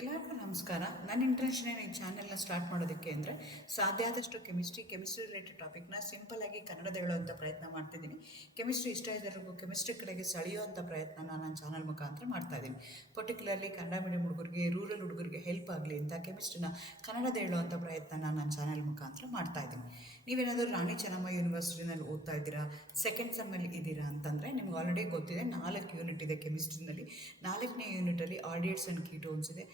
ಎಲ್ಲರಿಗೂ ನಮಸ್ಕಾರ. ನನ್ನ ಇಂಟೆನ್ಷನ್ ಏನು ಈ ಚಾನೆಲ್ನ ಸ್ಟಾರ್ಟ್ ಮಾಡೋದಕ್ಕೆ ಅಂದರೆ ಸಾಧ್ಯ ಆದಷ್ಟು ಕೆಮಿಸ್ಟ್ರಿ ರಿಲೇಟೆಡ್ ಟಾಪಿಕ್ನ ಸಿಂಪಲ್ಲಾಗಿ ಕನ್ನಡದ ಹೇಳುವಂಥ ಪ್ರಯತ್ನ ಮಾಡ್ತಿದ್ದೀನಿ. ಕೆಮಿಸ್ಟ್ರಿ ಇಷ್ಟ ಇದ್ದರಿಗೂ ಕೆಮಿಸ್ಟ್ರಿ ಕಡೆಗೆ ಸೆಳೆಯುವಂಥ ಪ್ರಯತ್ನನ ನನ್ನ ಚಾನಲ್ ಮುಖಾಂತರ ಮಾಡ್ತಾಯಿದ್ದೀನಿ. ಪರ್ಟಿಕ್ಯುಲರ್ಲಿ ಕನ್ನಡ ಮೀಡಿಯಂ ಹುಡುಗರಿಗೆ, ರೂರಲ್ ಹುಡುಗರಿಗೆ ಹೆಲ್ಪ್ ಆಗಲಿ ಅಂತ ಕೆಮಿಸ್ಟ್ರಿನ ಕನ್ನಡದ ಹೇಳುವಂಥ ಪ್ರಯತ್ನನ ನನ್ನ ಚಾನಲ್ ಮುಖಾಂತರ ಮಾಡ್ತಾಯಿದ್ದೀನಿ. ನೀವೇನಾದರೂ ರಾಣಿ ಚೆನ್ನಮ್ಮ ಯೂನಿವರ್ಸಿಟಿನಲ್ಲಿ ಓದ್ತಾ ಇದ್ದೀರಾ, ಸೆಕೆಂಡ್ ಸೆಮ್ಮಲ್ಲಿ ಇದ್ದೀರಾ ಅಂತಂದರೆ ನಿಮ್ಗೆ ಆಲ್ರೆಡಿ ಗೊತ್ತಿದೆ 4 ಯೂನಿಟ್ ಇದೆ ಕೆಮಿಸ್ಟ್ರಿನಲ್ಲಿ. 4ನೇ ಯೂನಿಟಲ್ಲಿ ಆರ್ಡಿಯೇಟ್ಸ್ ಆ್ಯಂಡ್ ಕೀಟೋನ್ಸ್ ಇದೆ,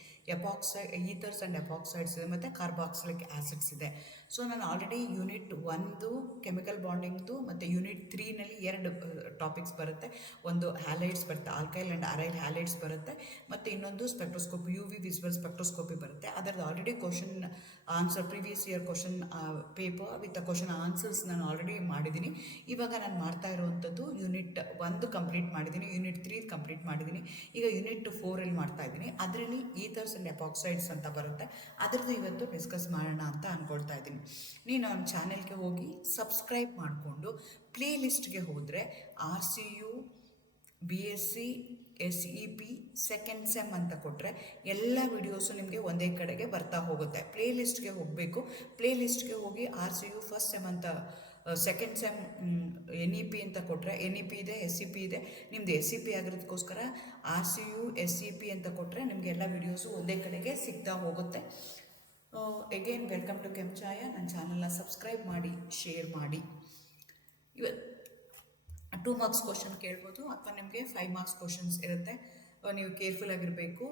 ಈಥರ್ಸ್ ಆ್ಯಂಡ್ ಎಪಾಕ್ಸೈಡ್ಸ್ ಇದೆ, ಮತ್ತು ಕಾರ್ಬಾಕ್ಸಿಲಿಕ್ ಆ್ಯಸಿಡ್ಸ್ ಇದೆ. ಸೊ ನಾನು ಆಲ್ರೆಡಿ ಯೂನಿಟ್ 1 ಕೆಮಿಕಲ್ ಬಾಂಡಿಂಗ್ದು ಮತ್ತು ಯೂನಿಟ್ 3ನಲ್ಲಿ 2 ಟಾಪಿಕ್ಸ್ ಬರುತ್ತೆ. ಒಂದು ಹ್ಯಾಲೈಡ್ಸ್ ಬರುತ್ತೆ, ಆಲ್ಕೈಲ್ ಆ್ಯಂಡ್ ಅರೈಲ್ ಹ್ಯಾಲೈಡ್ಸ್ ಬರುತ್ತೆ, ಮತ್ತು ಇನ್ನೊಂದು ಸ್ಪೆಕ್ಟ್ರೋಸ್ಕೋಪಿ, UV ವಿಸಿಬಲ್ ಸ್ಪೆಕ್ಟ್ರೋಸ್ಕೋಪಿ ಬರುತ್ತೆ. ಅದರದ್ದು already question answer, previous year question paper with question answers ನಾನು ಆಲ್ರೆಡಿ ಮಾಡಿದ್ದೀನಿ. ಇವಾಗ ನಾನು ಮಾಡ್ತಾ ಇರುವಂಥದ್ದು ಯೂನಿಟ್ 1 ಕಂಪ್ಲೀಟ್ ಮಾಡಿದ್ದೀನಿ, ಯೂನಿಟ್ 3 ಕಂಪ್ಲೀಟ್ ಮಾಡಿದ್ದೀನಿ. ಈಗ ಯೂನಿಟ್ 4ಅಲ್ಲಿ ಮಾಡ್ತಾ ಇದ್ದೀನಿ. ಅದರಲ್ಲಿ ಈಥರ್ಸ್ ಆ್ಯಂಡ್ ಎಪಾಕ್ಸೈಡ್ಸ್ ಅಂತ ಬರುತ್ತೆ. ಅದರದ್ದು ಇವತ್ತು ಡಿಸ್ಕಸ್ ಮಾಡೋಣ ಅಂತ ಅಂದ್ಕೊಳ್ತಾ ಇದ್ದೀನಿ. ನೀನು ನಮ್ಮ ಚಾನೆಲ್ಗೆ ಹೋಗಿ ಸಬ್ಸ್ಕ್ರೈಬ್ ಮಾಡಿಕೊಂಡು ಪ್ಲೇ ಲಿಸ್ಟ್ಗೆ ಹೋದರೆ RCU, BSc, SEP second sem ಅಂತ ಕೊಟ್ಟರೆ ಎಲ್ಲ ವಿಡಿಯೋಸು ನಿಮಗೆ ಒಂದೇ ಕಡೆಗೆ ಬರ್ತಾ ಹೋಗುತ್ತೆ. ಪ್ಲೇ ಲಿಸ್ಟ್ಗೆ ಹೋಗಬೇಕು. ಪ್ಲೇ ಲಿಸ್ಟ್ಗೆ ಹೋಗಿ RCU ಫಸ್ಟ್ ಸೆಮ್ ಅಂತ, ಸೆಕೆಂಡ್ ಸೆಮ್ NEP ಅಂತ ಕೊಟ್ಟರೆ NEP ಇದೆ, SEP ಇದೆ. ನಿಮ್ಮದು SEP ಆಗಿರೋದಕ್ಕೋಸ್ಕರ RCU SEP ಅಂತ ಕೊಟ್ಟರೆ ನಿಮಗೆಲ್ಲ ವಿಡಿಯೋಸು ಒಂದೇ ಕಡೆಗೆ ಸಿಗ್ತಾ ಹೋಗುತ್ತೆ. Again welcome to Kenchaya. ನನ್ನ ಚಾನಲ್ನ ಸಬ್ಸ್ಕ್ರೈಬ್ ಮಾಡಿ, ಶೇರ್ ಮಾಡಿ. ಇವತ್ತು 2 ಮಾರ್ಕ್ಸ್ ಕ್ವಶನ್ ಕೇಳ್ಬೋದು ಅಥವಾ ನಿಮಗೆ 5 ಮಾರ್ಕ್ಸ್ ಕ್ವಶನ್ಸ್ ಇರುತ್ತೆ. ನೀವು ಕೇರ್ಫುಲ್ ಆಗಿರಬೇಕು.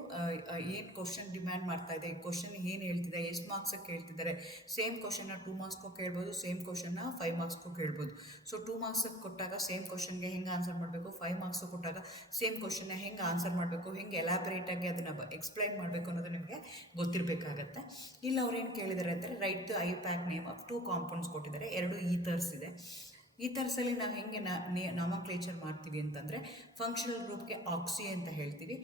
ಏನು ಕ್ವಶನ್ ಡಿಮ್ಯಾಂಡ್ ಮಾಡ್ತಾ ಇದೆ, ಈ ಕ್ವಶನ್ ಏನು ಹೇಳ್ತಿದೆ, ಎಷ್ಟು ಮಾರ್ಕ್ಸಿಗೆ ಕೇಳ್ತಿದ್ದಾರೆ. ಸೇಮ್ ಕ್ವಶನ್ನ 2 ಮಾರ್ಕ್ಸ್ಗೂ ಕೇಳ್ಬೋದು, ಸೇಮ್ ಕ್ವಶನ್ನ 5 ಮಾರ್ಕ್ಸ್ಗೂ ಕೇಳ್ಬೋದು. ಸೊ 2 ಮಾರ್ಕ್ಸಿಗೆ ಕೊಟ್ಟಾಗ ಸೇಮ್ ಕ್ವಶನ್ಗೆ ಹೆಂಗೆ ಆನ್ಸರ್ ಮಾಡಬೇಕು, 5 ಮಾರ್ಕ್ಸ್ ಕೊಟ್ಟಾಗ ಸೇಮ್ ಕ್ವಶನ್ನ ಹೆಂಗೆ ಆನ್ಸರ್ ಮಾಡಬೇಕು, ಹೆಂಗೆ ಎಲಾಬ್ರೇಟಾಗಿ ಅದನ್ನು ಎಕ್ಸ್ಪ್ಲೈನ್ ಮಾಡಬೇಕು ಅನ್ನೋದು ನಿಮಗೆ ಗೊತ್ತಿರಬೇಕಾಗತ್ತೆ. ಇಲ್ಲ ಅವ್ರೇನು ಕೇಳಿದ್ದಾರೆ ಅಂದರೆ right the IUPAC name of 2 compounds ಕೊಟ್ಟಿದ್ದಾರೆ. 2 ಈಥರ್ಸ್ ಇದೆ. ಈಥರ್ಸಲ್ಲಿ ನಾವು ಹೆಂಗೆ ನಾಮಕ್ಲೇಚರ್ ಮಾಡ್ತೀವಿ ಅಂತಂದರೆ ಫಂಕ್ಷನಲ್ ಗ್ರೂಪ್ಗೆ ಆಕ್ಸಿ ಅಂತ ಹೇಳ್ತೀವಿ.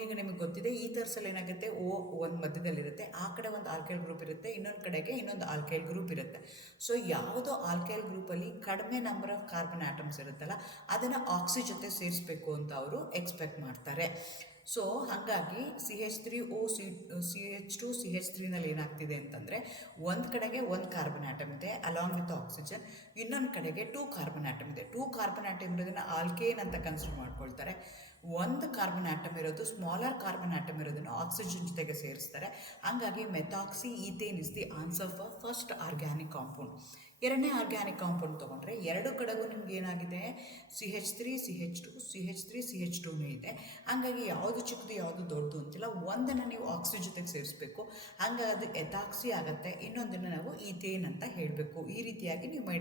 ಈಗ ನಿಮಗೆ ಗೊತ್ತಿದೆ ಈಥರ್ಸಲ್ಲಿ ಏನಾಗುತ್ತೆ, ಒಂದು ಮಧ್ಯದಲ್ಲಿರುತ್ತೆ, ಆ ಕಡೆ ಒಂದು ಆಲ್ಕೈಲ್ ಗ್ರೂಪ್ ಇರುತ್ತೆ, ಇನ್ನೊಂದು ಕಡೆಗೆ ಇನ್ನೊಂದು ಆಲ್ಕೈಲ್ ಗ್ರೂಪ್ ಇರುತ್ತೆ. ಸೊ ಯಾವುದೋ ಆಲ್ಕೈಲ್ ಗ್ರೂಪಲ್ಲಿ ಕಡಿಮೆ ನಂಬರ್ ಆಫ್ ಕಾರ್ಬನ್ ಆಟಮ್ಸ್ ಇರುತ್ತಲ್ಲ, ಅದನ್ನು ಆಕ್ಸಿ ಜೊತೆ ಸೇರಿಸ್ಬೇಕು ಅಂತ ಅವರು ಎಕ್ಸ್ಪೆಕ್ಟ್ ಮಾಡ್ತಾರೆ. ಸೊ ಹಾಗಾಗಿ CH3O CH2 CH3ನಲ್ಲಿ ಏನಾಗ್ತಿದೆ ಅಂತಂದರೆ ಒಂದು ಕಡೆಗೆ 1 ಕಾರ್ಬನ್ ಆಟಮ್ ಇದೆ ಅಲಾಂಗ್ ವಿತ್ ಆಕ್ಸಿಜನ್, ಇನ್ನೊಂದು ಕಡೆಗೆ 2 ಕಾರ್ಬನ್ ಆಟಮ್ ಇದೆ. 2 ಕಾರ್ಬನ್ ಆಟಮ್ ಇರೋದನ್ನು ಆಲ್ಕೇನ್ ಅಂತ ಕನ್ಸಿಡರ್ ಮಾಡ್ಕೊಳ್ತಾರೆ. 1 ಕಾರ್ಬನ್ ಆಟಮ್ ಇರೋದು, ಸ್ಮಾಲರ್ ಕಾರ್ಬನ್ ಆಟಮ್ ಇರೋದನ್ನು ಆಕ್ಸಿಜನ್ ಜೊತೆಗೆ ಸೇರಿಸ್ತಾರೆ. ಹಾಗಾಗಿ methoxy ethane is the answer for first organic compound. 2ನೇ ಆರ್ಗ್ಯಾನಿಕ್ ಕಾಂಪೌಂಡ್ ತೊಗೊಂಡ್ರೆ 2 ಕಡೆಗೂ ನಿಮ್ಗೆ ಏನಾಗಿದೆ, CH3 CH2 CH3 CH2 ಇದೆ. ಹಾಗಾಗಿ ಯಾವುದು ಚಿಕ್ಕದು ಯಾವುದು ದೊಡ್ಡದು ಅಂತಿಲ್ಲ, ಒಂದನ್ನು ನೀವು ಆಕ್ಸಿ ಜೊತೆಗೆ ಸೇರಿಸ್ಬೇಕು. ಹಾಗಾಗಿ ಅದು ಎಥಾಕ್ಸಿ ಆಗುತ್ತೆ, ಇನ್ನೊಂದನ್ನು ನಾವು ಈಥೇನ್ ಅಂತ ಹೇಳಬೇಕು. ಈ ರೀತಿಯಾಗಿ ನೀವು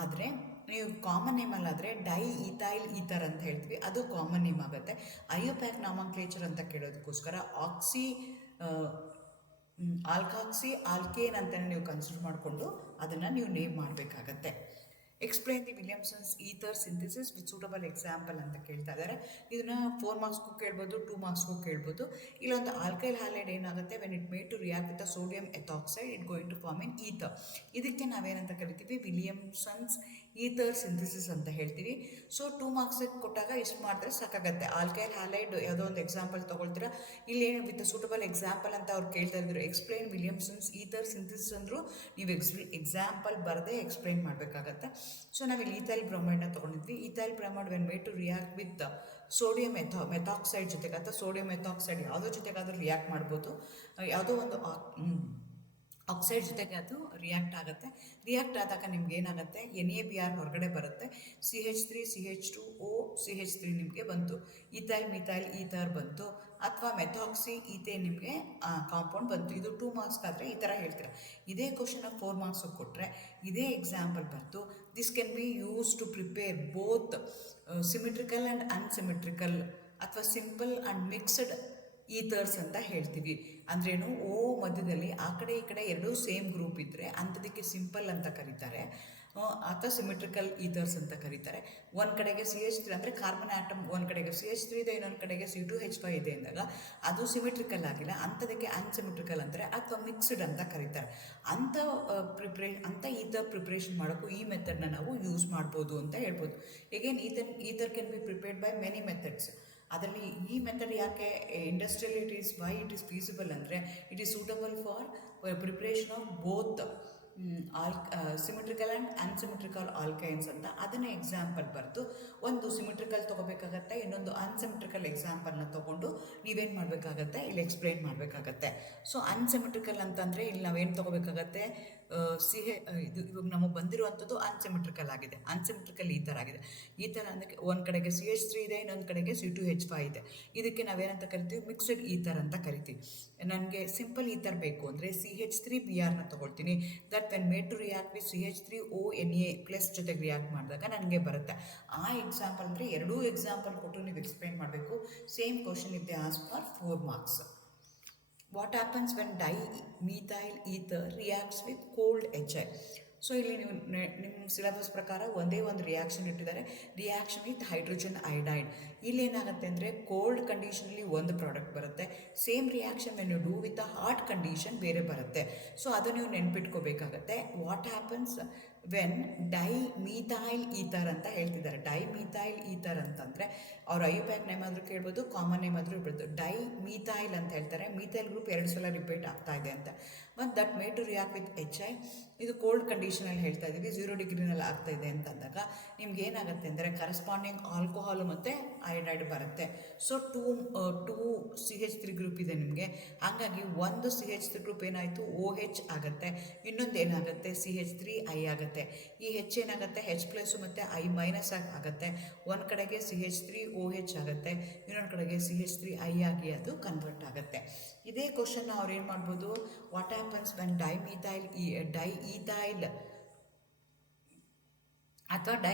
ಆದರೆ ನೀವು ಕಾಮನ್ ನೇಮಲ್ಲಾದರೆ ಡೈ ಈಥೈಲ್ ಈಥರ್ ಅಂತ ಹೇಳ್ತೀವಿ, ಅದು ಕಾಮನ್ ನೇಮ್ ಆಗುತ್ತೆ. IUPAC ನಾಮಕ್ಲೇಚರ್ ಅಂತ ಕೇಳೋದಕ್ಕೋಸ್ಕರ ಆಕ್ಸಿ ಆಲ್ಕಾಕ್ಸಿ ಆಲ್ಕೇನ್ ಅಂತಲೇ ನೀವು ಕನ್ಸಿಡರ್ ಮಾಡಿಕೊಂಡು ಅದನ್ನು ನೀವು ನೇಮ್ ಮಾಡಬೇಕಾಗತ್ತೆ. Explain the Williamson's ether synthesis with suitable example ಅಂತ ಕೇಳ್ತಾ ಇದ್ದಾರೆ. ಇದನ್ನು 4 ಮಾರ್ಕ್ಸ್ಗೂ ಕೇಳ್ಬೋದು, 2 ಮಾರ್ಕ್ಸ್ಗೂ ಕೇಳ್ಬೋದು. ಇಲ್ಲೊಂದು ಆಲ್ಕೈಲ್ ಹ್ಯಾಲೈಡ್ ಏನಾಗುತ್ತೆ, when it made to react with sodium ethoxide it going to form in ether. ಇದಕ್ಕೆ ನಾವೇನಂತ ಕರಿತೀವಿ, ವಿಲಿಯಮ್ಸನ್ಸ್ ಈಥರ್ ಸಿಂಥಿಸಿಸ್ ಅಂತ ಹೇಳ್ತೀವಿ. ಸೊ 2 ಮಾರ್ಕ್ಸಿಗೆ ಕೊಟ್ಟಾಗ ಇಷ್ಟು ಮಾಡಿದ್ರೆ ಸಾಕಾಗತ್ತೆ. ಆಲ್ಕೈಲ್ ಹ್ಯಾಲೈಡ್ ಯಾವುದೋ ಒಂದು ಎಕ್ಸಾಂಪಲ್ ತೊಗೊಳ್ತೀರಾ, ಇಲ್ಲಿ ಏನು ವಿತ್ ಸೂಟಬಲ್ ಎಕ್ಸಾಂಪಲ್ ಅಂತ ಅವ್ರು ಕೇಳ್ತಾ ಇದ್ರು. ಎಕ್ಸ್ಪ್ಲೈನ್ ವಿಲಿಯಮ್ಸನ್ಸ್ ಈಥರ್ ಸಿಂಥಿಸಿಸ್ ಅಂದರು, ನೀವು ಎಕ್ಸಾಂಪಲ್ ಬರದೆ ಎಕ್ಸ್ಪ್ಲೈನ್ ಮಾಡಬೇಕಾಗತ್ತೆ. ಸೊ ನಾವಿಲ್ಲಿ ಈಥೈಲ್ ಬ್ರೊಮೈಡ್ನ ತೊಗೊಂಡಿದ್ವಿ. Ethyl bromide when made to react with sodium methoxide ಜೊತೆಗೆ ಅಥವಾ ಸೋಡಿಯಂ ಮೆಥಾಕ್ಸೈಡ್ ಯಾವುದೋ ಜೊತೆಗಾದರೂ ರಿಯಾಕ್ಟ್ ಮಾಡ್ಬೋದು. ಯಾವುದೋ ಒಂದು ಆಕ್ಸೈಡ್ ಜೊತೆಗೆ ಅದು ರಿಯಾಕ್ಟ್ ಆಗುತ್ತೆ. ರಿಯಾಕ್ಟ್ ಆದಾಗ ನಿಮ್ಗೆ ಏನಾಗುತ್ತೆ, NaBr ಹೊರಗಡೆ ಬರುತ್ತೆ, CH3 CH2O CH3 ನಿಮಗೆ ಬಂತು, ಈಥೈಲ್ ಮಿಥೈಲ್ ಈಥರ್ ಬಂತು, ಅಥವಾ ಮೆಥಾಕ್ಸಿ ಈಥೇನ್ ನಿಮಗೆ ಕಾಂಪೌಂಡ್ ಬಂತು. ಇದು 2 ಮಾರ್ಕ್ಸ್ಗಾದರೆ ಈ ಥರ ಹೇಳ್ತೀರಾ. ಇದೇ ಕ್ವಶನ್ 4 ಮಾರ್ಕ್ಸಿಗೆ ಕೊಟ್ಟರೆ ಇದೇ ಎಕ್ಸಾಂಪಲ್ ಬಂತು. This can be use to prepare both symmetrical and unsymmetrical ಅಥವಾ ಸಿಂಪಲ್ ಆ್ಯಂಡ್ ಮಿಕ್ಸ್ಡ್ ಈಥರ್ಸ್ ಅಂತ ಹೇಳ್ತೀವಿ. ಅಂದ್ರೇನು, ಮಧ್ಯದಲ್ಲಿ ಆ ಕಡೆ ಈ ಕಡೆ 2 ಸೇಮ್ ಗ್ರೂಪ್ ಇದ್ದರೆ ಅಂಥದಕ್ಕೆ ಸಿಂಪಲ್ ಅಂತ ಕರೀತಾರೆ, ಅಥವಾ ಸಿಮಿಟ್ರಿಕಲ್ ಈಥರ್ಸ್ ಅಂತ ಕರೀತಾರೆ. ಒಂದು ಕಡೆಗೆ CH3 ಅಂದರೆ ಕಾರ್ಬನ್ ಆಟಮ್ ಒಂದು ಕಡೆಗೆ CH3 ಇದೆ, ಇನ್ನೊಂದು ಕಡೆಗೆ C2H5 ಇದೆ ಅಂದಾಗ ಅದು ಸಿಮಿಟ್ರಿಕಲ್ ಆಗಿಲ್ಲ, ಅಂಥದಕ್ಕೆ ಅನ್ಸಿಮಿಟ್ರಿಕಲ್ ಅಂತಾರೆ ಅಥವಾ ಮಿಕ್ಸ್ಡ್ ಅಂತ ಕರೀತಾರೆ. ಅಂಥ ಈಥರ್ ಪ್ರಿಪ್ರೇಷನ್ ಮಾಡೋಕ್ಕೂ ಈ ಮೆಥಡ್ನ ನಾವು ಯೂಸ್ ಮಾಡ್ಬೋದು ಅಂತ ಹೇಳ್ಬೋದು. ಈಗೇನು ether can be prepared by many methods. ಅದರಲ್ಲಿ ಈ ಮೆಥಡ್ ಯಾಕೆ ಇಂಡಸ್ಟ್ರಿಯಲ್ ಇಟ್ ಈಸ್ ಫೀಸಿಬಲ್ ಅಂದರೆ it is suitable for preparation of both symmetrical and unsymmetrical alkynes ಅಂತ ಅದನ್ನೇ ಎಕ್ಸಾಂಪಲ್ ಬರೆದು ಒಂದು ಸಿಮಿಟ್ರಿಕಲ್ ತೊಗೋಬೇಕಾಗತ್ತೆ, ಇನ್ನೊಂದು ಅನ್ಸಿಮಿಟ್ರಿಕಲ್ ಎಕ್ಸಾಂಪಲ್ನ ತೊಗೊಂಡು ನೀವೇನು ಮಾಡಬೇಕಾಗತ್ತೆ ಇಲ್ಲಿ ಎಕ್ಸ್ಪ್ಲೈನ್ ಮಾಡಬೇಕಾಗತ್ತೆ. ಸೊ ಅನ್ಸಿಮಿಟ್ರಿಕಲ್ ಅಂತಂದರೆ ಇಲ್ಲಿ ನಾವೇನು ತೊಗೋಬೇಕಾಗತ್ತೆ, ಇದು ಇವಾಗ ನಮಗೆ ಬಂದಿರುವಂಥದ್ದು ಅನ್ಸಿಮಿಟ್ರಿಕಲ್ ಆಗಿದೆ. ಅನ್ಸಿಮಿಟ್ರಿಕಲ್ ಈ ಥರ ಆಗಿದೆ. ಈ ಥರ ಅಂದರೆ ಒಂದು ಕಡೆಗೆ CH3 ಇದೆ, ಇನ್ನೊಂದು ಕಡೆಗೆ C2H5 ಇದೆ. ಇದಕ್ಕೆ ನಾವೇನಂತ ಕರಿತೀವಿ, ಮಿಕ್ಸ್ಡ್ ಈಥರ್ ಅಂತ ಕರಿತೀವಿ. ನನಗೆ ಸಿಂಪಲ್ ಈಥರ್ ಬೇಕು ಅಂದರೆ CH3Br ತೊಗೊಳ್ತೀನಿ. That when made to react with CH3ONA plus ಜೊತೆಗೆ ರಿಯಾಕ್ಟ್ ಮಾಡಿದಾಗ ನನಗೆ ಬರುತ್ತೆ. ಆ ಎಕ್ಸಾಂಪಲ್ ಅಂದರೆ ಎರಡೂ ಎಕ್ಸಾಂಪಲ್ ಕೊಟ್ಟು ನೀವು ಎಕ್ಸ್ಪ್ಲೈನ್ ಮಾಡಬೇಕು. ಸೇಮ್ ಕ್ವಶನ್ ಇದ್ದೆ as for 4 marks. What happens when dimethyl ether reacts with cold HI? So ಇಲ್ಲಿ ನೀವು ನಿಮ್ಮ ಸಿಲೆಬಸ್ ಪ್ರಕಾರ ಒಂದೇ ಒಂದು ರಿಯಾಕ್ಷನ್ ಇಟ್ಟಿದ್ದಾರೆ, ರಿಯಾಕ್ಷನ್ ವಿತ್ ಹೈಡ್ರೋಜನ್ ಐಡೈಡ್. ಇಲ್ಲಿ ಏನಾಗುತ್ತೆ ಅಂದರೆ ಕೋಲ್ಡ್ ಕಂಡೀಷನಲ್ಲಿ ಒಂದು ಪ್ರಾಡಕ್ಟ್ ಬರುತ್ತೆ, same reaction when you do with a hot condition ಬೇರೆ ಬರುತ್ತೆ. ಸೊ ಅದು ನೀವು ನೆನ್ಪಿಟ್ಕೋಬೇಕಾಗತ್ತೆ. What happens when dimethyl ether ಅಂತ ಹೇಳ್ತಿದ್ದಾರೆ. ಡೈಮೀಥೈಲ್ ಈಥರ್ ಅಂತಂದರೆ ಅವ್ರ ಐಪ್ಯಾಕ್ ನೇಮ್ ಆದರೂ ಕೇಳ್ಬೋದು, ಕಾಮನ್ ನೇಮ್ ಆದರೂ ಇರ್ಬೋದು. ಡೈಮೀಥೈಲ್ ಅಂತ ಹೇಳ್ತಾರೆ. ಮೀಥೈಲ್ ಗ್ರೂಪ್ 2 ಸಲ ರಿಪೀಟ್ ಆಗ್ತಾ ಇದೆ ಅಂತ. ಮತ್ತು that made to react with HI. ಇದು ಕೋಲ್ಡ್ ಕಂಡೀಷನಲ್ಲಿ ಹೇಳ್ತಾ ಇದ್ದೀವಿ, 0 ಡಿಗ್ರಿನಲ್ಲಿ ಆಗ್ತಾ ಇದೆ ಅಂತಂದಾಗ ನಿಮ್ಗೆ ಏನಾಗುತ್ತೆ ಅಂದರೆ ಕರೆಸ್ಪಾಂಡಿಂಗ್ ಆಲ್ಕೋಹಾಲು ಮತ್ತು ಐಡೈಡ್ ಬರುತ್ತೆ. ಸೊ ಟೂ CH3 ಗ್ರೂಪ್ ಇದೆ ನಿಮಗೆ. ಹಾಗಾಗಿ ಒಂದು CH3 ಗ್ರೂಪ್ ಏನಾಯಿತು OH ಆಗುತ್ತೆ, ಇನ್ನೊಂದು ಏನಾಗುತ್ತೆ CH3I ಆಗುತ್ತೆ. ಈ H ಏನಾಗುತ್ತೆ H+ ಮತ್ತು I- ಆಗುತ್ತೆ. ಒಂದು ಕಡೆಗೆ CH3OH ಆಗುತ್ತೆ, ಇನ್ನೊಂದು ಕಡೆಗೆ CH3I ಆಗಿ ಅದು ಕನ್ವರ್ಟ್ ಆಗುತ್ತೆ. ಇದೇ ಕ್ವಶನ್ ಅವ್ರು ಏನು ಮಾಡ್ಬೋದು, ವಾಟ್ ಹ್ಯಾಪನ್ಸ್ ವೆನ್ ಡೈಈಥೈಲ್ ಅಥವಾ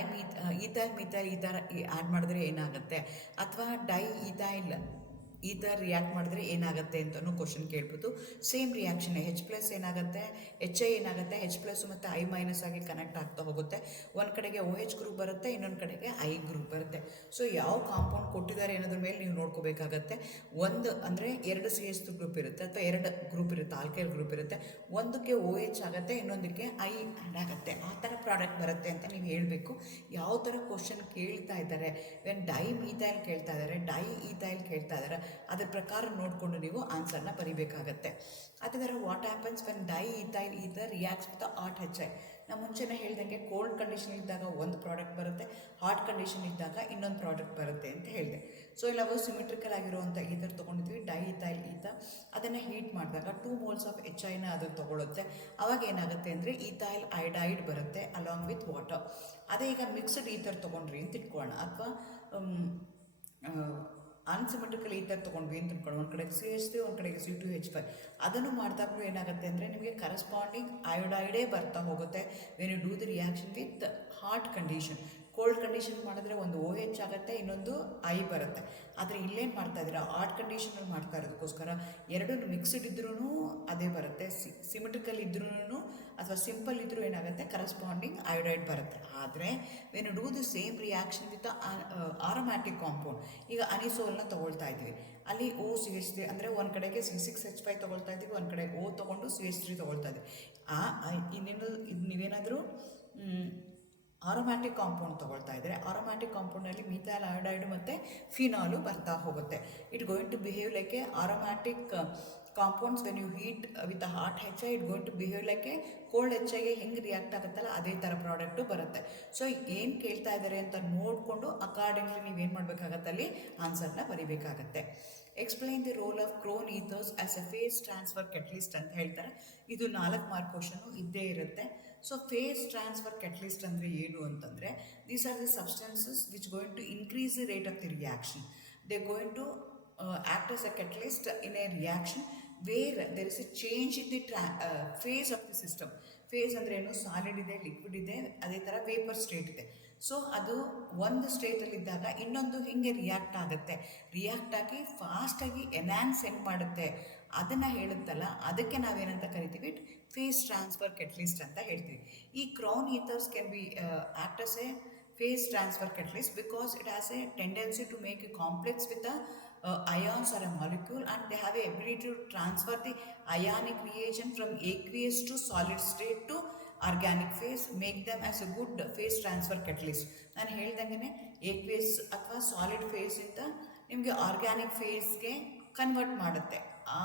ಈಥೈಲ್ ಮಿಥೈಲ್ ಈ ಥರ ಆ್ಯಡ್ ಮಾಡಿದ್ರೆ ಏನಾಗುತ್ತೆ, ಅಥವಾ ಡೈಈಥೈಲ್ ಈ ಥರ ರಿಯಾಕ್ಟ್ ಮಾಡಿದ್ರೆ ಏನಾಗುತ್ತೆ ಅಂತಲೂ ಕ್ವಶನ್ ಕೇಳ್ಬೋದು. ಸೇಮ್ ರಿಯಾಕ್ಷನ್ H+ ಏನಾಗುತ್ತೆ, HI ಏನಾಗುತ್ತೆ H+ ಮತ್ತು I- ಆಗಿ ಕನೆಕ್ಟ್ ಆಗ್ತಾ ಹೋಗುತ್ತೆ. ಒಂದು ಕಡೆಗೆ OH ಗ್ರೂಪ್ ಬರುತ್ತೆ, ಇನ್ನೊಂದು ಕಡೆಗೆ I ಗ್ರೂಪ್ ಬರುತ್ತೆ. ಸೊ ಯಾವ ಕಾಂಪೌಂಡ್ ಕೊಟ್ಟಿದ್ದಾರೆ ಅನ್ನೋದ್ರ ಮೇಲೆ ನೀವು ನೋಡ್ಕೋಬೇಕಾಗತ್ತೆ. ಒಂದು ಅಂದರೆ 2 CH3 ಗ್ರೂಪ್ ಇರುತ್ತೆ ಅಥವಾ 2 ಗ್ರೂಪ್ ಇರುತ್ತೆ, ಆಲ್ಕೈಲ್ ಗ್ರೂಪ್ ಇರುತ್ತೆ. ಒಂದಕ್ಕೆ OH ಆಗುತ್ತೆ, ಇನ್ನೊಂದಕ್ಕೆ I ಆ್ಯಡ್ ಆಗುತ್ತೆ. ಆ ಥರ ಪ್ರಾಡಕ್ಟ್ ಬರುತ್ತೆ ಅಂತ ನೀವು ಹೇಳಬೇಕು. ಯಾವ ಥರ ಕ್ವಶನ್ ಕೇಳ್ತಾ ಇದ್ದಾರೆ, ವೆನ್ ಡೈಮೀಥೈಲ್ ಕೇಳ್ತಾ ಇದ್ದಾರೆ, ಡೈಈಥೈಲ್ ಕೇಳ್ತಾ ಇದ್ದಾರೆ, ಅದ್ರ ಪ್ರಕಾರ ನೋಡಿಕೊಂಡು ನೀವು ಆನ್ಸರ್ನ ಬರೀಬೇಕಾಗತ್ತೆ. ಅದೇ ಥರ what happens when diethyl ether reacts with hot HI. ನಾನು ಮುಂಚೆನೇ ಹೇಳ್ದಂಗೆ ಕೋಲ್ಡ್ ಕಂಡೀಷನ್ ಇದ್ದಾಗ ಒಂದು ಪ್ರಾಡಕ್ಟ್ ಬರುತ್ತೆ, ಹಾಟ್ ಕಂಡೀಷನ್ ಇದ್ದಾಗ ಇನ್ನೊಂದು ಪ್ರಾಡಕ್ಟ್ ಬರುತ್ತೆ ಅಂತ ಹೇಳಿದೆ. ಸೊ ಇಲ್ಲಿ ನಾವು ಸಿಮಿಟ್ರಿಕಲ್ ಆಗಿರುವಂಥ ಈಥರ್ ತೊಗೊಂಡಿದ್ವಿ, ಡೈಈಥೈಲ್ ಈಥರ್. ಅದನ್ನು ಹೀಟ್ ಮಾಡಿದಾಗ 2 moles ಆಫ್ HIನ ಅದು ತೊಗೊಳುತ್ತೆ. ಅವಾಗ ಏನಾಗುತ್ತೆ ಅಂದರೆ ಈಥೈಲ್ ಐಡೈಡ್ ಬರುತ್ತೆ ಅಲಾಂಗ್ ವಿತ್ ವಾಟರ್. ಅದೇ ಈಗ ಮಿಕ್ಸ್ಡ್ ಈಥರ್ ತೊಗೊಂಡ್ರಿ ಅಂತ ಇಟ್ಕೊಳ್ಳೋಣ, ಅಥವಾ ಅನ್ಸಿಮೆಟ್ರಿಕಲ್ ಈಥರ್ ತೊಗೊಂಡ್ವಿ ಅಂತ ತಿಳ್ಕೊಳ್ಳೋಣ. ಒಂದು ಕಡೆಗೆ CH3, ಒಂದು ಕಡೆಗೆ C2H5. ಅದನ್ನು ಮಾಡಿದಾಗಲೂ ಏನಾಗುತ್ತೆ ಅಂದರೆ ನಿಮಗೆ ಕರೆಸ್ಪಾಂಡಿಂಗ್ ಅಯೋಡೈಡೇ ಬರ್ತಾ ಹೋಗುತ್ತೆ when you do the reaction with hot condition. Cold condition ಮಾಡಿದ್ರೆ ಒಂದು OH ಆಗುತ್ತೆ, ಇನ್ನೊಂದು I ಬರುತ್ತೆ. ಆದರೆ ಇಲ್ಲೇನು ಮಾಡ್ತಾ ಇದ್ದೀರಾ, ಹಾಟ್ ಕಂಡೀಷನಲ್ಲಿ ಮಾಡ್ತಾ ಇರೋದಕ್ಕೋಸ್ಕರ ಎರಡೂ ಮಿಕ್ಸ್ಡ್ ಇದ್ರೂ ಅದೇ ಬರುತ್ತೆ. ಸಿಮಿಟ್ರಿಕಲ್ ಇದ್ರೂ ಅಥವಾ ಸಿಂಪಲ್ ಇದ್ರೂ ಏನಾಗುತ್ತೆ ಕರೆಸ್ಪಾಂಡಿಂಗ್ ಅಯೋಡೈಡ್ ಬರುತ್ತೆ. ಆದರೆ when you do the same reaction with aromatic compound, ಈಗ ಅನಿಸೋಲ್ನ ತೊಗೊಳ್ತಾ ಇದ್ವಿ, ಅಲ್ಲಿ OCH3 ಅಂದರೆ ಒಂದು ಕಡೆಗೆ C6H5 ತೊಗೊಳ್ತಾ ಇದ್ದೀವಿ, ಒಂದು ಕಡೆಗೆ O ತೊಗೊಂಡು CH3 ತೊಗೊಳ್ತಾ ಇದ್ದೀವಿ. ಇನ್ನೇನು ನೀವೇನಾದರೂ ಆರೋಮ್ಯಾಟಿಕ್ ಕಾಂಪೌಂಡ್ ತೊಗೊಳ್ತಾ ಇದ್ದರೆ ಆರೋಮ್ಯಾಟಿಕ್ ಕಾಂಪೌಂಡಲ್ಲಿ ಮಿಥೈಲ್ ಅಯೋಡೈಡ್ ಮತ್ತು ಫಿನಾಲು ಬರ್ತಾ ಹೋಗುತ್ತೆ. It going to behave like a aromatic compounds when you heat with a hot HI, it going to behave like a cold HIಗೆ ಹೆಂಗೆ ರಿಯಾಕ್ಟ್ ಆಗುತ್ತಲ್ಲ ಅದೇ ಥರ ಪ್ರಾಡಕ್ಟು ಬರುತ್ತೆ. ಸೊ ಏನು ಕೇಳ್ತಾ ಇದ್ದಾರೆ ಅಂತ ನೋಡಿಕೊಂಡು ಅಕಾರ್ಡಿಂಗ್ಲಿ ನೀವೇನು ಮಾಡಬೇಕಾಗತ್ತೆ, ಅಲ್ಲಿ ಆನ್ಸರ್ನ ಬರೀಬೇಕಾಗತ್ತೆ. Explain the role of crown ethers as a phase transfer catalyst ಅಂತ ಹೇಳ್ತಾರೆ. ಇದು 4 ಮಾರ್ಕ್ ಕ್ವಶನು ಇದ್ದೇ ಇರುತ್ತೆ. ಸೊ ಫೇಸ್ ಟ್ರಾನ್ಸ್ಫರ್ ಕೆಟಲಿಸ್ಟ್ ಅಂದರೆ ಏನು ಅಂತಂದರೆ, these are the substances which going to increase the rate of the reaction. They going to act as a catalyst in a reaction where there is a change in the phase of the system. Phase ಅಂದರೆ ಏನು, solid ಇದೆ, liquid ಇದೆ, ಅದೇ ಥರ vapour state ಇದೆ. So ಅದು ಒಂದು ಸ್ಟೇಟಲ್ಲಿದ್ದಾಗ ಇನ್ನೊಂದು ಹಿಂಗೆ ರಿಯಾಕ್ಟ್ ಆಗುತ್ತೆ, ರಿಯಾಕ್ಟ್ ಆಗಿ ಫಾಸ್ಟಾಗಿ ಎನ್ಹಾನ್ಸ್ ಹೆಂಗೆ ಮಾಡುತ್ತೆ ಅದನ್ನು ಹೇಳುತ್ತಲ್ಲ, ಅದಕ್ಕೆ ನಾವೇನಂತ ಕರಿತೀವಿ, ಫೇಸ್ ಟ್ರಾನ್ಸ್ಫರ್ ಕೆಟಲಿಸ್ಟ್ ಅಂತ ಹೇಳ್ತೀವಿ. ಈ crown ethers can be act as a phase transfer catalyst because it has a tendency to make a complex with the ions or a molecule, and they have a ability to transfer the ionic reagent from aqueous to solid state to organic phase, make them as a good phase transfer catalyst. ನಾನು ಹೇಳ್ದಂಗೆ aqueous ಅಥವಾ solid phase ಇಂದ ನಿಮಗೆ organic ಫೇಸ್ಗೆ convert ಮಾಡುತ್ತೆ. ಆ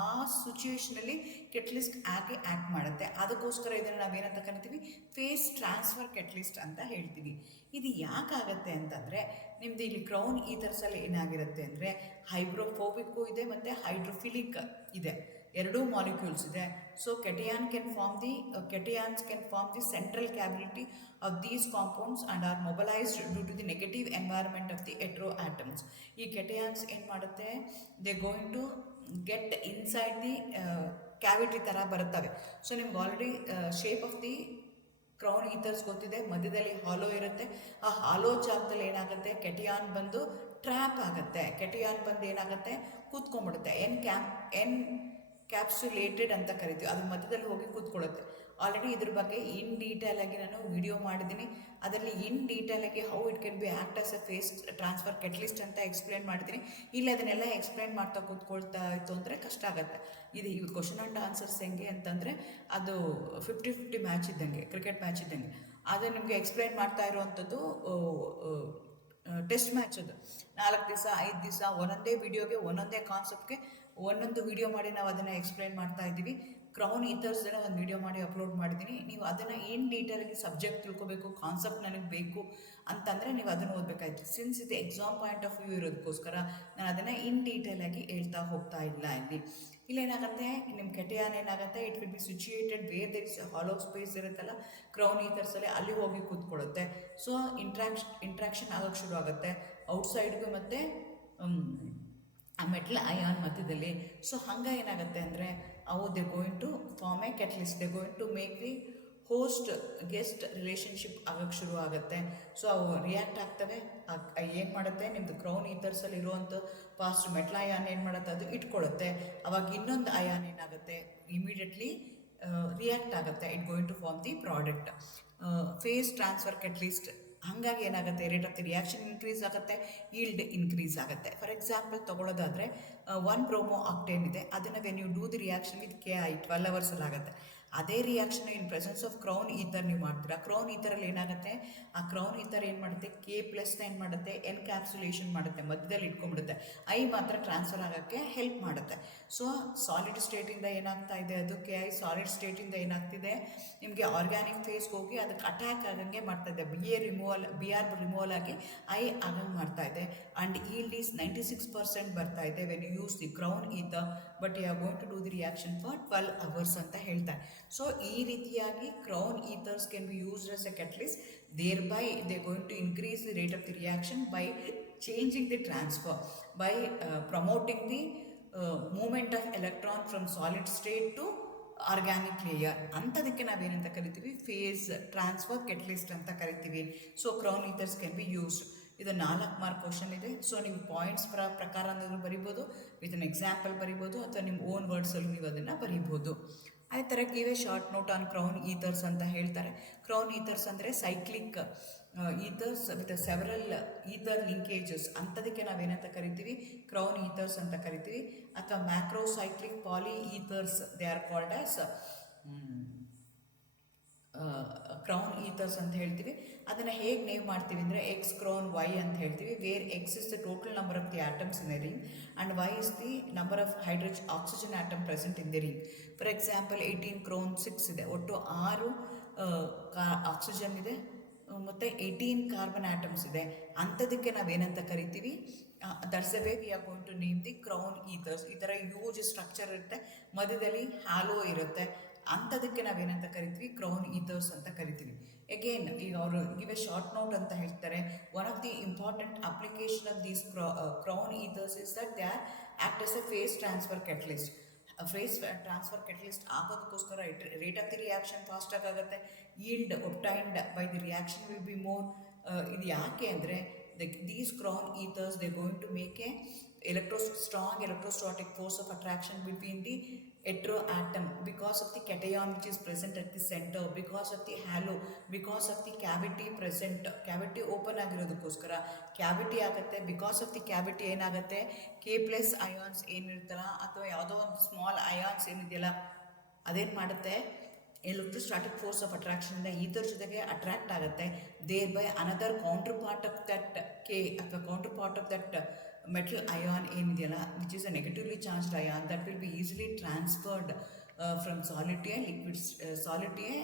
ಆ ಸಿಚುವೇಷನಲ್ಲಿ catalyst ಆಗಿ act ಮಾಡುತ್ತೆ. ಅದಕ್ಕೋಸ್ಕರ ಇದನ್ನು ನಾವೇನಂತ ಕರಿತೀವಿ, ಫೇಸ್ ಟ್ರಾನ್ಸ್ಫರ್ ಕೆಟ್ಲಿಸ್ಟ್ ಅಂತ ಹೇಳ್ತೀವಿ. ಇದು ಯಾಕಾಗತ್ತೆ ಅಂತಂದರೆ, ನಿಮ್ಮದು ಇಲ್ಲಿ ಕ್ರೌನ್ ಈಥರ್ಸಲ್ಲಿ ಏನಾಗಿರುತ್ತೆ ಅಂದರೆ ಹೈಡ್ರೋಫೋಬಿಕ್ಕು ಇದೆ ಮತ್ತು ಹೈಡ್ರೋಫಿಲಿಕ್ ಇದೆ, ಎರಡೂ ಮಾಲಿಕ್ಯೂಲ್ಸ್ ಇದೆ. So cations can form the central cavity of these compounds and are mobilized due to the negative environment of the heteroatoms. ಈ cations ಏನು ಮಾಡುತ್ತೆ, they going to get inside the cavity ಥರ ಬರುತ್ತವೆ. So ನಿಮ್ಗೆ already shape of the crown ethers ಗೊತ್ತಿದೆ, ಮಧ್ಯದಲ್ಲಿ ಹಾಲೋ ಇರುತ್ತೆ. ಆ ಹಾಲೋ ಜಾಗದಲ್ಲಿ ಏನಾಗುತ್ತೆ, ಕೆಟಿಯಾನ್ ಬಂದು ಟ್ರ್ಯಾಪ್ ಆಗುತ್ತೆ. ಕೆಟಿಯಾನ್ ಬಂದು ಏನಾಗುತ್ತೆ, ಕೂತ್ಕೊಂಡ್ಬಿಡುತ್ತೆ. ಕ್ಯಾಪ್ಸುಲೇಟೆಡ್ ಅಂತ ಕರಿತೀವಿ, ಅದು ಮಧ್ಯದಲ್ಲಿ ಹೋಗಿ ಕೂತ್ಕೊಳ್ಳುತ್ತೆ. ಆಲ್ರೆಡಿ ಇದ್ರ ಬಗ್ಗೆ ಇನ್ ಡೀಟೇಲ್ ಆಗಿ ನಾನು ವಿಡಿಯೋ ಮಾಡಿದ್ದೀನಿ. ಅದರಲ್ಲಿ ಇನ್ ಡೀಟೇಲ್ ಆಗಿ how it can be act as a phase transfer catalyst ಅಂತ ಎಕ್ಸ್ಪ್ಲೇನ್ ಮಾಡಿದ್ದೀನಿ. ಇಲ್ಲಿ ಅದನ್ನೆಲ್ಲ ಎಕ್ಸ್ಪ್ಲೇನ್ ಮಾಡ್ತಾ ಕೂತ್ಕೊಳ್ತಾ ಇತ್ತು ಅಂದರೆ ಕಷ್ಟ ಆಗುತ್ತೆ. ಇದು ಕ್ವಶನ್ ಆ್ಯಂಡ್ ಆನ್ಸರ್ಸ್ ಹೆಂಗೆ ಅಂತಂದರೆ, ಅದು 50-50 ಮ್ಯಾಚ್ ಇದ್ದಂಗೆ, ಕ್ರಿಕೆಟ್ ಮ್ಯಾಚ್ ಇದ್ದಂಗೆ. ಅದು ನಿಮಗೆ ಎಕ್ಸ್ಪ್ಲೇನ್ ಮಾಡ್ತಾ ಇರುವಂಥದ್ದು ಟೆಸ್ಟ್ ಮ್ಯಾಚ್. ಅದು 4 ದಿವಸ 5 ದಿವಸ ಒಂದೊಂದೇ ವಿಡಿಯೋಗೆ ಒಂದೊಂದೇ ಕಾನ್ಸೆಪ್ಟ್ಗೆ ಒಂದೊಂದು ವಿಡಿಯೋ ಮಾಡಿ ನಾವು ಅದನ್ನು ಎಕ್ಸ್ಪ್ಲೇನ್ ಮಾಡ್ತಾ ಇದ್ದೀವಿ. ಕ್ರೌನ್ ಈಥರ್ಸ್ನ ಒಂದು ವಿಡಿಯೋ ಮಾಡಿ ಅಪ್ಲೋಡ್ ಮಾಡಿದ್ದೀನಿ. ನೀವು ಅದನ್ನು ಇನ್ ಡೀಟೇಲಾಗಿ ಸಬ್ಜೆಕ್ಟ್ ತಿಳ್ಕೊಬೇಕು, ಕಾನ್ಸೆಪ್ಟ್ ನನಗೆ ಬೇಕು ಅಂತಂದರೆ ನೀವು ಅದನ್ನು ಓದಬೇಕಾಯ್ತು. ಸಿನ್ಸ್ ಇದು ಎಕ್ಸಾಮ್ ಪಾಯಿಂಟ್ ಆಫ್ ವ್ಯೂ ಇರೋದಕ್ಕೋಸ್ಕರ ನಾನು ಅದನ್ನು ಇನ್ ಡೀಟೇಲಾಗಿ ಹೇಳ್ತಾ ಹೋಗ್ತಾ ಇಲ್ಲ. ಇಲ್ಲೇನಾಗುತ್ತೆ, ನಿಮ್ಮ ಕೆಟಿಯಾನ್ ಏನಾಗುತ್ತೆ, it will be situated where there is hollow space ಇರುತ್ತಲ್ಲ ಕ್ರೌನ್ ಈಥರ್ಸಲ್ಲಿ, ಅಲ್ಲಿ ಹೋಗಿ ಕೂತ್ಕೊಳ್ಳುತ್ತೆ. ಸೊ ಇಂಟ್ರಾಕ್ಷನ್ ಆಗೋಕ್ಕೆ ಶುರು ಆಗುತ್ತೆ ಔಟ್ಸೈಡ್ಗೂ ಮತ್ತು ಮೆಟಲ್ ಅಯಾನ್ ಮಧ್ಯದಲ್ಲಿ. ಸೊ ಹಂಗೆ ಏನಾಗುತ್ತೆ ಅಂದರೆ, ಅವು they going to form a catalyst, they going to make the host guest relationship ಆಗೋಕ್ಕೆ ಶುರು ಆಗುತ್ತೆ. ಸೊ ಅವು ರಿಯಾಕ್ಟ್ ಆಗ್ತವೆ. ಏನು ಮಾಡುತ್ತೆ, ನಿಮ್ಮದು ಕ್ರೌನ್ ಈಥರ್ಸಲ್ಲಿ ಇರುವಂಥ ಫಾಸ್ಟ್ ಮೆಟಲ್ ಅಯಾನ್ ಏನು ಮಾಡುತ್ತೆ, ಅದು ಇಟ್ಕೊಳ್ಳುತ್ತೆ. ಅವಾಗ ಇನ್ನೊಂದು ಅಯಾನ್ ಏನಾಗುತ್ತೆ, ಇಮಿಡಿಯೇಟ್ಲಿ ರಿಯಾಕ್ಟ್ ಆಗುತ್ತೆ. It going to form the product. Phase transfer catalyst ಹಾಗಾಗಿ ಏನಾಗುತ್ತೆ, rate of the reaction increase ಆಗುತ್ತೆ, ಈಲ್ಡ್ ಇನ್ಕ್ರೀಸ್ ಆಗುತ್ತೆ. ಫಾರ್ ಎಕ್ಸಾಂಪಲ್ ತೊಗೊಳೋದಾದರೆ 1 ಬ್ರೋಮೋ ಆಕ್ಟೇನ್ ಇದೆ, ಅದನ್ನು when you do the reaction with KI 12 ಅವರ್ಸಲ್ಲಿ ಆಗುತ್ತೆ. ಅದೇ reaction in presence of crown ether ನೀವು ಮಾಡ್ತೀರಾ. ಕ್ರೌನ್ ಈಥರಲ್ಲಿ ಏನಾಗುತ್ತೆ, ಆ ಕ್ರೌನ್ ಈಥರ್ ಏನು ಮಾಡುತ್ತೆ, K+ ಏನು ಮಾಡುತ್ತೆ, ಎನ್ಕ್ಯಾಪ್ಸುಲೇಷನ್ ಮಾಡುತ್ತೆ, ಮಧ್ಯದಲ್ಲಿ ಇಟ್ಕೊಂಡ್ಬಿಡುತ್ತೆ. ಐ ಮಾತ್ರ ಟ್ರಾನ್ಸ್ಫರ್ ಆಗೋಕ್ಕೆ ಹೆಲ್ಪ್ ಮಾಡುತ್ತೆ. ಸೊ ಸಾಲಿಡ್ ಸ್ಟೇಟಿಂದ ಏನಾಗ್ತಾ ಇದೆ, ಅದು KI ಸಾಲಿಡ್ ಸ್ಟೇಟಿಂದ ಏನಾಗ್ತಿದೆ, ನಿಮಗೆ ಆರ್ಗ್ಯಾನಿಕ್ ಫೇಸ್ಗೆ ಹೋಗಿ ಅದಕ್ಕೆ ಅಟ್ಯಾಕ್ ಆಗಂಗೆ ಮಾಡ್ತಾ ಇದೆ. BR ರಿಮೂವಲ್ ಆಗಿ ಐ ಆಗಂಗೆ ಮಾಡ್ತಾ ಇದೆ. ಆ್ಯಂಡ್ ಈಲ್ಡ್ ಈಸ್ 96% ಬರ್ತಾ ಇದೆ when you use the crown ether, but you are going to do the reaction for 12 hours ಅಂತ ಹೇಳ್ತಾರೆ. ಸೊ ಈ ರೀತಿಯಾಗಿ crown ethers can be used as a catalyst, thereby they are going to increase the rate of the reaction by changing the transfer, by promoting the movement of electron from solid state to organic layer. ಅಂಥದಕ್ಕೆ ನಾವೇನಂತ ಕರಿತೀವಿ, phase transfer catalyst ಅಂತ ಕರಿತೀವಿ. So crown ethers can be used. ಇದು 4 mark question ಇದೆ. So ನೀವು points ಪ್ರಕಾರ ಅನ್ನೋದು ಬರಿಬೋದು, ವಿತ್ ಅನ್ ಎಕ್ಸಾಂಪಲ್ ಬರಿಬೋದು, ಅಥವಾ ನಿಮ್ಮ ಓನ್ ವರ್ಡ್ಸಲ್ಲಿ ನೀವು ಅದನ್ನು ಬರಿಬೋದು. ಅದೇ ಥರ give a short note on crown ethers ಅಂತ ಹೇಳ್ತಾರೆ. ಕ್ರೌನ್ ಈಥರ್ಸ್ ಅಂದರೆ cyclic ethers with several ether linkages, ಅಂಥದಕ್ಕೆ ನಾವೇನಂತ ಕರಿತೀವಿ, ಕ್ರೌನ್ ಈಥರ್ಸ್ ಅಂತ ಕರಿತೀವಿ. ಅಥವಾ macrocyclic poly ethers, they are called as crown ethers ಅಂತ ಹೇಳ್ತೀವಿ. ಅದನ್ನು ಹೇಗೆ ನೇಮ್ ಮಾಡ್ತೀವಿ ಅಂದರೆ ಎಕ್ಸ್ ಕ್ರೌನ್ ವೈ ಅಂತ ಹೇಳ್ತೀವಿ. Where X is the total number of the atoms in the ring and Y is the number of oxygen atom present in the ring. For example 18 crown 6 ಇದೆ, ಒಟ್ಟು 6 oxygen ಇದೆ ಮತ್ತು 18 carbon atoms ಇದೆ. ಅಂಥದಕ್ಕೆ ನಾವೇನಂತ ಕರಿತೀವಿ, that's the way we are going to name the crown ethers. ಈ ಥರ ಯೂಜ್ ಸ್ಟ್ರಕ್ಚರ್ ಇರುತ್ತೆ, ಮಧ್ಯದಲ್ಲಿ ಹ್ಯಾಲೋ ಇರುತ್ತೆ. ಅಂಥದಕ್ಕೆ ನಾವೇನಂತ ಕರಿತೀವಿ, ಕ್ರೌನ್ ಈಥರ್ಸ್ ಅಂತ ಕರಿತೀವಿ. ಅಗೇನ್ ಈಗ ಅವರು ಗಿವ್ ಎ ಶಾರ್ಟ್ ನೋಟ್ ಅಂತ ಹೇಳ್ತಾರೆ. One of the important application of these crown ethers is that they are act as a phase transfer catalyst. Phase transfer catalyst ಆಗೋದಕ್ಕೋಸ್ಕರ ರೇಟ್ ಆಫ್ ದಿ ರಿಯಾಕ್ಷನ್ ಫಾಸ್ಟಾಗಿ ಆಗುತ್ತೆ, yield obtained by the reaction will be more. ಇದು ಯಾಕೆ ಅಂದರೆ these crown ethers, they're going to make a strong electrostatic force of attraction between the heteroatom because of the cation which is present at the center, because of the halo, because of the cavity present. Cavity open ಆಗಿರೋದಕ್ಕೋಸ್ಕರ cavity ಆಗುತ್ತೆ. Because of the cavity ಏನಾಗುತ್ತೆ, K+ ions ಏನಿರ್ತಲ್ಲ, ಅಥವಾ ಯಾವುದೋ ಒಂದು small ions ಏನಿದೆಯಲ್ಲ, ಅದೇನು ಮಾಡುತ್ತೆ, ಎಲೆಕ್ಟ್ರೋಸ್ಟಾಟಿಕ್ ಫೋರ್ಸ್ ಆಫ್ ಅಟ್ರಾಕ್ಷನಿಂದ ಈಥರ್ ಜೊತೆಗೆ ಅಟ್ರಾಕ್ಟ್ ಆಗುತ್ತೆ. Thereby another counter part of that K ಅಥವಾ counter part of that metal ion ಏನಿದೆಯಲ್ಲ which is a negatively charged ion that will be easily transferred from solid to a liquid solid to a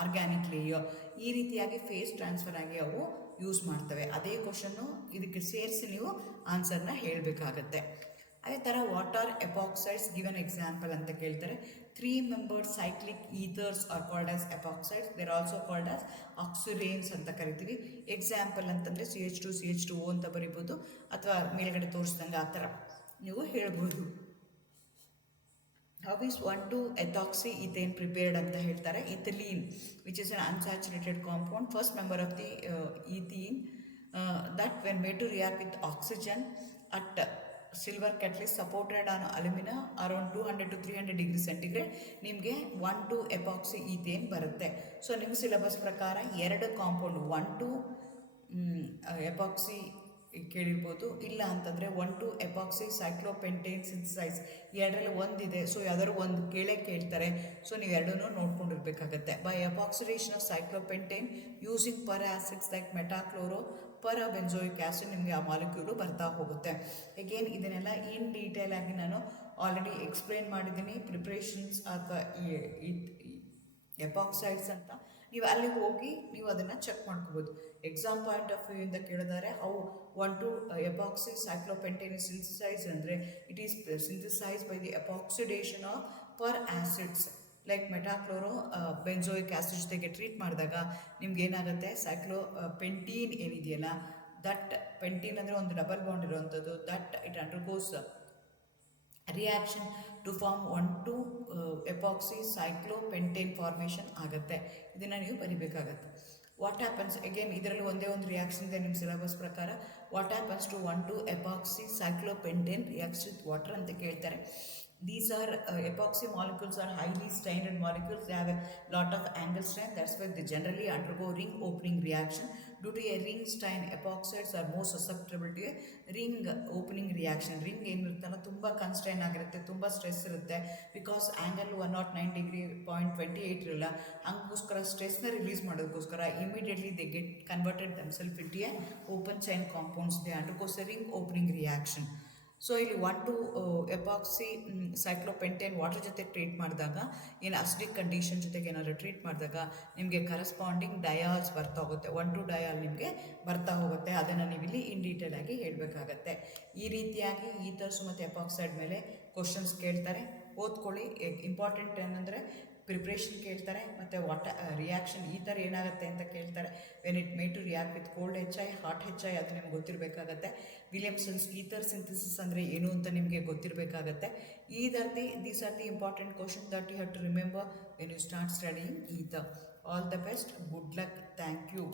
organic layer. ಈ ರೀತಿಯಾಗಿ face transfer ಆಗಿ ಅವು use ಮಾಡ್ತವೆ. ಅದೇ question ಇದಕ್ಕೆ ಸೇರಿಸಿ ನೀವು ಆನ್ಸರ್ನ ಹೇಳಬೇಕಾಗತ್ತೆ. ಅದೇ ಥರ ವಾಟರ್ ಎಪಾಕ್ಸೈಡ್ಸ್ ಗಿವನ್ ಎಕ್ಸಾಂಪಲ್ ಅಂತ ಕೇಳ್ತಾರೆ. 3 membered cyclic ethers are called as epoxides. They're also called as oxiranes ಅಂತ ಕರಿತೀವಿ. ಎಕ್ಸಾಂಪಲ್ ಅಂತಂದರೆ CH2 CH2O ಅಂತ ಬರಿಬೋದು, ಅಥವಾ ಮೇಲ್ಗಡೆ ತೋರಿಸ್ದಂಗೆ ಆ ಥರ ನೀವು ಹೇಳ್ಬೋದು. How is 1,2-ethoxyethane prepared ಅಂತ ಹೇಳ್ತಾರೆ. Ethylene, which is an unsaturated compound, first member of the ethene, that when made to react with oxygen at silver catalyst supported on alumina around 200 to 300 degree centigrade, ನಿಮಗೆ 1,2-epoxyethane ಬರುತ್ತೆ. So ನಿಮ್ಮ syllabus ಪ್ರಕಾರ 2 compound 1,2-epoxy ಕೇಳಿರ್ಬೋದು. ಇಲ್ಲ ಅಂತಂದರೆ 1,2-epoxy cyclopentane synthesise, ಎರಡರಲ್ಲಿ ಒಂದಿದೆ. So ಯಾವ್ದಾದ್ರು ಒಂದು ಕೇಳ್ತಾರೆ. ಸೊ ನೀವು ಎರಡನ್ನೂ ನೋಡ್ಕೊಂಡಿರ್ಬೇಕಾಗತ್ತೆ. By epoxidation of cyclopentane using per acids like metachloro per benzoic acid ನಿಮಗೆ ಆ ಮಾಲಿಕ್ಯೂಲು ಬರ್ತಾ ಹೋಗುತ್ತೆ. ಅಗೇನ್ ಇದನ್ನೆಲ್ಲ ಇನ್ ಡೀಟೇಲ್ ಆಗಿ ನಾನು ಆಲ್ರೆಡಿ ಎಕ್ಸ್ಪ್ಲೇನ್ ಮಾಡಿದ್ದೀನಿ. ಪ್ರಿಪ್ರೇಷನ್ಸ್ ಅಥವಾ ಎಪಾಕ್ಸೈಡ್ಸ್ ಅಂತ ನೀವು ಅಲ್ಲಿಗೆ ಹೋಗಿ ನೀವು ಅದನ್ನು ಚೆಕ್ ಮಾಡ್ಕೋಬೋದು. ಎಕ್ಸಾಮ್ ಪಾಯಿಂಟ್ ಆಫ್ ವ್ಯೂ ಇಂದ ಕೇಳಿದರೆ how 1,2-epoxy cyclopentane is synthesized ಅಂದರೆ it is synthesize by the epoxidation of per acids like metachloro benzoic acid ಜೊತೆಗೆ ಟ್ರೀಟ್ ಮಾಡಿದಾಗ ನಿಮ್ಗೆ ಏನಾಗುತ್ತೆ, ಸೈಕ್ಲೋಪೆಂಟೀನ್ ಏನಿದೆಯಲ್ಲ, ದಟ್ ಪೆಂಟೀನ್ ಅಂದರೆ ಒಂದು ಡಬಲ್ ಬಾಂಡ್ ಇರುವಂಥದ್ದು, that it undergoes reaction to form 1,2-epoxy cyclopentane formation ಆಗುತ್ತೆ. ಇದನ್ನು ನೀವು ಬರಿಬೇಕಾಗತ್ತೆ. ವಾಟ್ ಹ್ಯಾಪನ್ಸ್, ಅಗೇನ್ ಇದರಲ್ಲಿ ಒಂದೇ ಒಂದು ರಿಯಾಕ್ಷನ್ ಇದೆ ನಿಮ್ಮ ಸಿಲೆಬಸ್ ಪ್ರಕಾರ. What happens to 1,2-epoxy cyclopentane reacts with water ಅಂತ ಕೇಳ್ತಾರೆ. These are epoxy molecules are highly strained molecules. They have a lot of angle strain. That's why they generally undergo ring opening reaction. Due to a ring strain, epoxides are more susceptible to a ring opening reaction. ring ಏನಿರುತ್ತಲ್ಲ ತುಂಬ constrain ಆಗಿರುತ್ತೆ, ತುಂಬ stress ಇರುತ್ತೆ. Because angle 109 degree 0.28 ಇರಲ್ಲ. ಹಂಗೋಸ್ಕರ ಸ್ಟ್ರೆಸ್ನ release ಮಾಡೋದಕ್ಕೋಸ್ಕರ immediately they get converted themself into a open chain compounds. They undergoes a ring opening reaction. So ಇಲ್ಲಿ 1,2-epoxy cyclopentane water ಜೊತೆ ಟ್ರೀಟ್ ಮಾಡಿದಾಗ, ಏನು ಅಸಿಡಿಕ್ ಕಂಡೀಷನ್ ಜೊತೆಗೆ ಏನಾದರೂ ಟ್ರೀಟ್ ಮಾಡಿದಾಗ ನಿಮಗೆ ಕರೆಸ್ಪಾಂಡಿಂಗ್ ಡಯಾಲ್ಸ್ ಬರ್ತಾ ಹೋಗುತ್ತೆ. 1,2-ಡಯಾಲ್ ನಿಮಗೆ ಬರ್ತಾ ಹೋಗುತ್ತೆ. ಅದನ್ನು ನೀವು ಇಲ್ಲಿ ಇನ್ ಡೀಟೇಲ್ ಆಗಿ ಹೇಳಬೇಕಾಗತ್ತೆ. ಈ ರೀತಿಯಾಗಿ ಈಥರ್ಸ್ ಮತ್ತು ಎಪಾಕ್ಸೈಡ್ ಮೇಲೆ ಕ್ವಶನ್ಸ್ ಕೇಳ್ತಾರೆ. ಓದ್ಕೊಳ್ಳಿ. ಇಂಪಾರ್ಟೆಂಟ್ ಏನಂದರೆ ಪ್ರಿಪ್ರೇಷನ್ ಕೇಳ್ತಾರೆ, ಮತ್ತು ರಿಯಾಕ್ಷನ್ ಈ ಥರ ಏನಾಗುತ್ತೆ ಅಂತ ಕೇಳ್ತಾರೆ. When it made to react with cold HI, hot HI ಅದು ನಿಮ್ಗೆ ಗೊತ್ತಿರಬೇಕಾಗತ್ತೆ. ವಿಲಿಯಮ್ಸನ್ಸ್ ಈಥರ್ ಸಿಂಥಸಿಸ್ ಅಂದರೆ ಏನು ಅಂತ ನಿಮಗೆ ಗೊತ್ತಿರಬೇಕಾಗತ್ತೆ. These are the important question that you have to remember when you start studying ether. All the best, good luck, thank you.